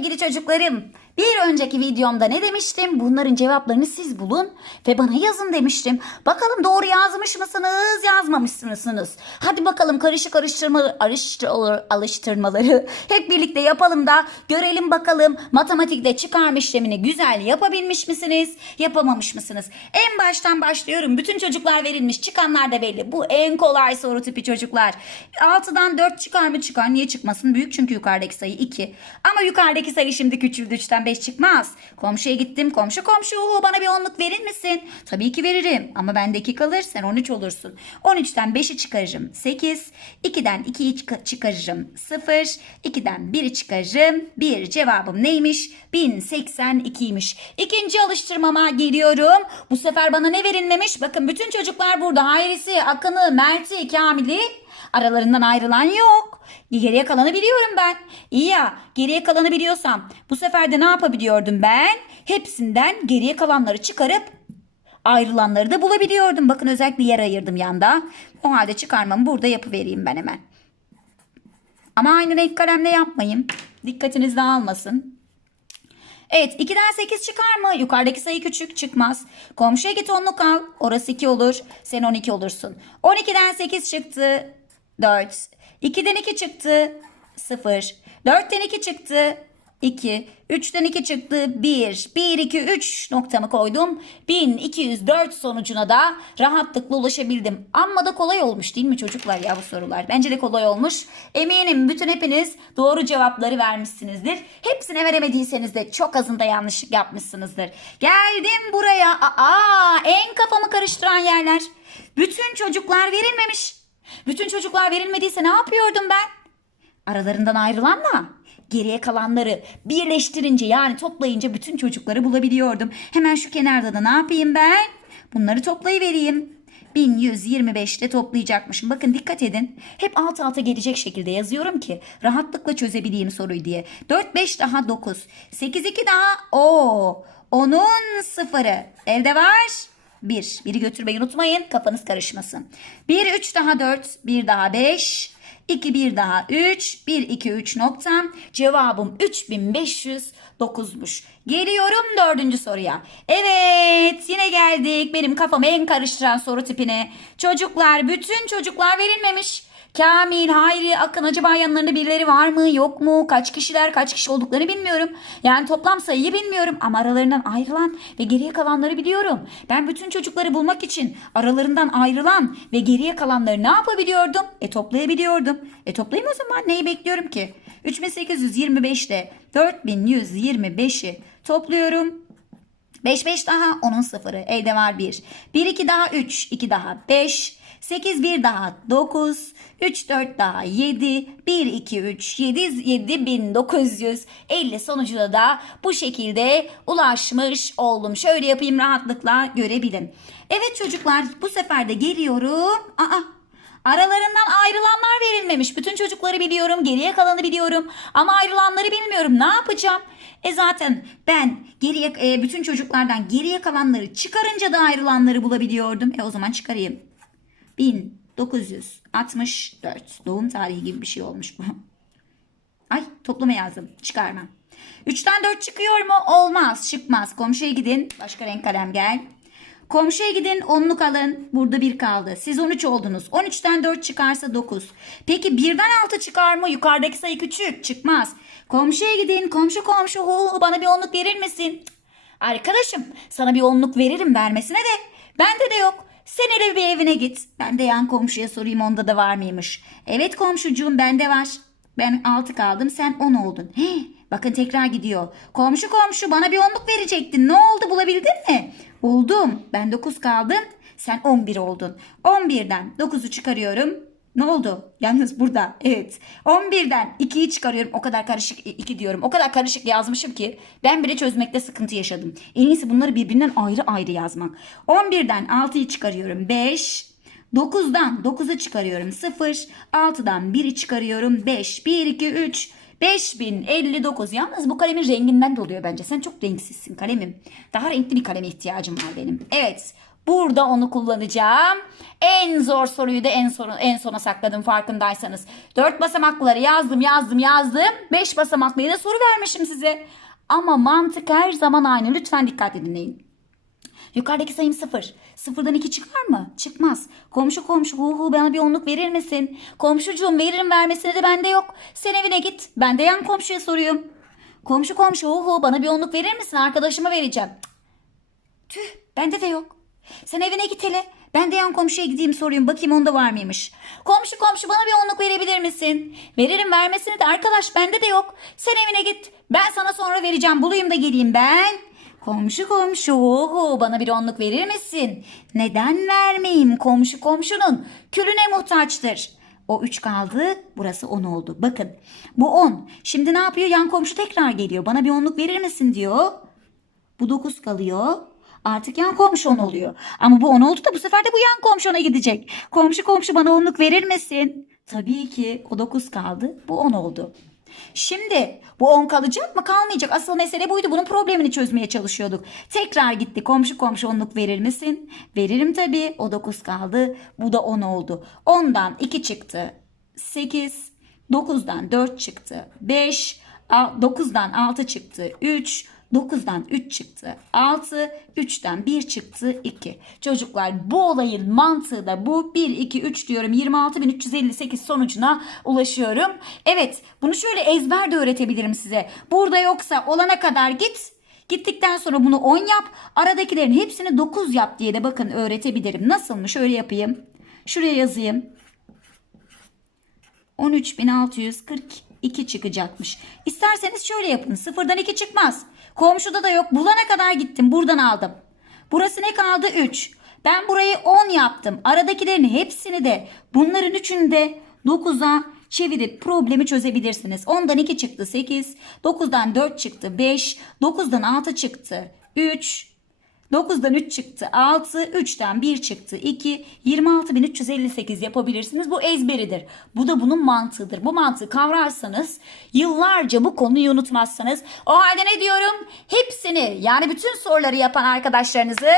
sevgili çocuklarım. Bir önceki videomda ne demiştim? Bunların cevaplarını siz bulun ve bana yazın demiştim. Bakalım doğru yazmış mısınız, yazmamış mısınız? Hadi bakalım karışık karıştırma, arıştır, alıştırmaları hep birlikte yapalım da görelim bakalım matematikte çıkarma işlemini güzel yapabilmiş misiniz, yapamamış mısınız? En baştan başlıyorum. Bütün çocuklar verilmiş, çıkanlar da belli. Bu en kolay soru tipi çocuklar. 6'dan 4 çıkar mı çıkar? Niye çıkmasın? Büyük çünkü yukarıdaki sayı 2. Ama yukarıdaki sayı şimdi küçüldü 3'ten 5 çıkmaz. Komşuya gittim. Komşu komşu bana bir onluk verir misin? Tabii ki veririm. Ama bendeki kalır sen 13 olursun. 13'ten 5'i çıkarırım 8. 2'den 2'yi çık- çıkarırım 0. 2'den 1'i çıkarırım 1. Cevabım neymiş? 1082'ymiş. İkinci alıştırmama geliyorum. Bu sefer bana ne verilmemiş? Bakın bütün çocuklar burada. Hayrisi, Akın'ı, Mert'i, Kamil'i aralarından ayrılan yok. Geriye kalanı biliyorum ben. İyi ya geriye kalanı biliyorsam bu sefer de ne yapabiliyordum ben? Hepsinden geriye kalanları çıkarıp ayrılanları da bulabiliyordum. Bakın özellikle yer ayırdım yanda. O halde çıkarmamı burada yapıvereyim ben hemen. Ama aynı renk kalemle yapmayın. Dikkatiniz dağılmasın. Evet 2'den 8 çıkar mı? Yukarıdaki sayı küçük çıkmaz. Komşuya git onluk al. Orası 2 olur. Sen 12 olursun. 12'den 8 çıktı. 4. 2'den 2 çıktı. 0. 4'ten 2 çıktı. 2. 3'ten 2 çıktı. 1. 1, 2, 3 noktamı koydum. 1204 sonucuna da rahatlıkla ulaşabildim. Amma da kolay olmuş değil mi çocuklar ya bu sorular? Bence de kolay olmuş. Eminim bütün hepiniz doğru cevapları vermişsinizdir. Hepsine veremediyseniz de çok azında yanlışlık yapmışsınızdır. Geldim buraya. Aa, en kafamı karıştıran yerler. Bütün çocuklar verilmemiş. Bütün çocuklar verilmediyse ne yapıyordum ben? Aralarından ayrılanla geriye kalanları birleştirince yani toplayınca bütün çocukları bulabiliyordum. Hemen şu kenarda da ne yapayım ben? Bunları toplayıvereyim. 1125'te toplayacakmışım. Bakın dikkat edin. Hep alt alta gelecek şekilde yazıyorum ki rahatlıkla çözebileyim soruyu diye. 4 5 daha 9. 8 2 daha o. Onun sıfırı. Elde var. 1. Biri götürmeyi unutmayın. Kafanız karışmasın. 1 3 daha 4. 1 daha 5. 2 1 daha 3. 1 2 3 noktam. Cevabım 3509'muş. Geliyorum dördüncü soruya. Evet yine geldik benim kafamı en karıştıran soru tipine. Çocuklar bütün çocuklar verilmemiş. Kamil, Hayri, Akın acaba yanlarında birileri var mı yok mu? Kaç kişiler kaç kişi olduklarını bilmiyorum. Yani toplam sayıyı bilmiyorum ama aralarından ayrılan ve geriye kalanları biliyorum. Ben bütün çocukları bulmak için aralarından ayrılan ve geriye kalanları ne yapabiliyordum? E toplayabiliyordum. E toplayayım o zaman neyi bekliyorum ki? 3825 ile 4125'i topluyorum. 5 5 daha onun sıfırı. Elde var 1. 1 2 daha 3. 2 daha 5. 8 1 daha 9. 3 4 daha 7. 1 2 3 7 7950 sonucuna da bu şekilde ulaşmış oldum. Şöyle yapayım rahatlıkla görebilin. Evet çocuklar bu sefer de geliyorum. Aa Aralarından ayrılanlar verilmemiş. Bütün çocukları biliyorum, geriye kalanı biliyorum ama ayrılanları bilmiyorum. Ne yapacağım? E zaten ben geriye e, bütün çocuklardan geriye kalanları çıkarınca da ayrılanları bulabiliyordum. E o zaman çıkarayım. 1964 doğum tarihi gibi bir şey olmuş bu. Ay toplama yazdım. Çıkarmam. 3'ten 4 çıkıyor mu? Olmaz. Çıkmaz. Komşuya gidin. Başka renk kalem gel. Komşuya gidin onluk alın. Burada 1 kaldı. Siz 13 oldunuz. 13'ten 4 çıkarsa 9. Peki 1'den 6 çıkar mı? Yukarıdaki sayı küçük. Çıkmaz. Komşuya gidin. Komşu komşu hu, bana bir onluk verir misin? Arkadaşım sana bir onluk veririm vermesine de. Bende de yok. Sen hele bir evine git. Ben de yan komşuya sorayım onda da var mıymış. Evet komşucuğum bende var. Ben 6 kaldım sen 10 oldun. Hii, bakın tekrar gidiyor. Komşu komşu bana bir onluk verecektin. Ne oldu bulabildin mi? Buldum. Ben 9 kaldım. Sen 11 oldun. 11'den 9'u çıkarıyorum. Ne oldu? Yalnız burada. Evet. 11'den 2'yi çıkarıyorum. O kadar karışık 2 diyorum. O kadar karışık yazmışım ki ben bile çözmekte sıkıntı yaşadım. En iyisi bunları birbirinden ayrı ayrı yazmak. 11'den 6'yı çıkarıyorum. 5. 9'dan 9'u çıkarıyorum 0. 6'dan 1'i çıkarıyorum 5. 1, 2, 3. 5059. Yalnız bu kalemin renginden de oluyor bence. Sen çok renksizsin kalemim. Daha renkli bir kaleme ihtiyacım var benim. Evet. Burada onu kullanacağım. En zor soruyu da en sona, en sona sakladım farkındaysanız. Dört basamakları yazdım yazdım yazdım. Beş basamaklı da soru vermişim size. Ama mantık her zaman aynı. Lütfen dikkatli dinleyin. Yukarıdaki sayım sıfır. Sıfırdan iki çıkar mı? Çıkmaz. Komşu komşu hu hu bana bir onluk verir misin? Komşucuğum veririm vermesine de bende yok. Sen evine git. Ben de yan komşuya soruyorum. Komşu komşu hu hu bana bir onluk verir misin? Arkadaşıma vereceğim. Tüh bende de yok. Sen evine git hele. Ben de yan komşuya gideyim sorayım bakayım onda var mıymış. Komşu komşu bana bir onluk verebilir misin? Veririm vermesini de arkadaş bende de yok. Sen evine git. Ben sana sonra vereceğim. Bulayım da geleyim ben. Komşu komşu oho, bana bir onluk verir misin? Neden vermeyeyim? Komşu komşunun külüne muhtaçtır. O 3 kaldı. Burası 10 oldu. Bakın bu 10. Şimdi ne yapıyor? Yan komşu tekrar geliyor. Bana bir onluk verir misin diyor. Bu 9 kalıyor. Artık yan komşu 10 oluyor. Ama bu 10 oldu da bu sefer de bu yan komşu ona gidecek. Komşu komşu bana onluk verir misin? Tabii ki o 9 kaldı. Bu 10 oldu. Şimdi bu 10 kalacak mı kalmayacak? Asıl mesele buydu. Bunun problemini çözmeye çalışıyorduk. Tekrar gitti. Komşu komşu onluk verir misin? Veririm tabii. O 9 kaldı. Bu da 10 oldu. 10'dan 2 çıktı. 8. 9'dan 4 çıktı. 5. 9'dan 6 çıktı. 3. 9'dan 3 çıktı 6, 3'ten 1 çıktı 2. Çocuklar bu olayın mantığı da bu. 1, 2, 3 diyorum 26.358 sonucuna ulaşıyorum. Evet bunu şöyle ezber de öğretebilirim size. Burada yoksa olana kadar git. Gittikten sonra bunu 10 yap. Aradakilerin hepsini 9 yap diye de bakın öğretebilirim. Nasıl mı? Şöyle yapayım. Şuraya yazayım. 13.642 çıkacakmış. İsterseniz şöyle yapın. Sıfırdan 2 çıkmaz. Komşuda da yok. Bulana kadar gittim. Buradan aldım. Burası ne kaldı? 3. Ben burayı 10 yaptım. Aradakilerin hepsini de bunların üçünü de 9'a çevirip problemi çözebilirsiniz. 10'dan 2 çıktı 8. 9'dan 4 çıktı 5. 9'dan 6 çıktı 3. 9'dan 3 çıktı 6, 3'ten 1 çıktı 2, 26.358 yapabilirsiniz. Bu ezberidir. Bu da bunun mantığıdır. Bu mantığı kavrarsanız yıllarca bu konuyu unutmazsanız o halde ne diyorum? Hepsini yani bütün soruları yapan arkadaşlarınızı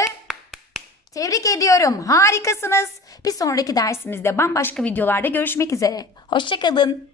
tebrik ediyorum. Harikasınız. Bir sonraki dersimizde bambaşka videolarda görüşmek üzere. Hoşçakalın.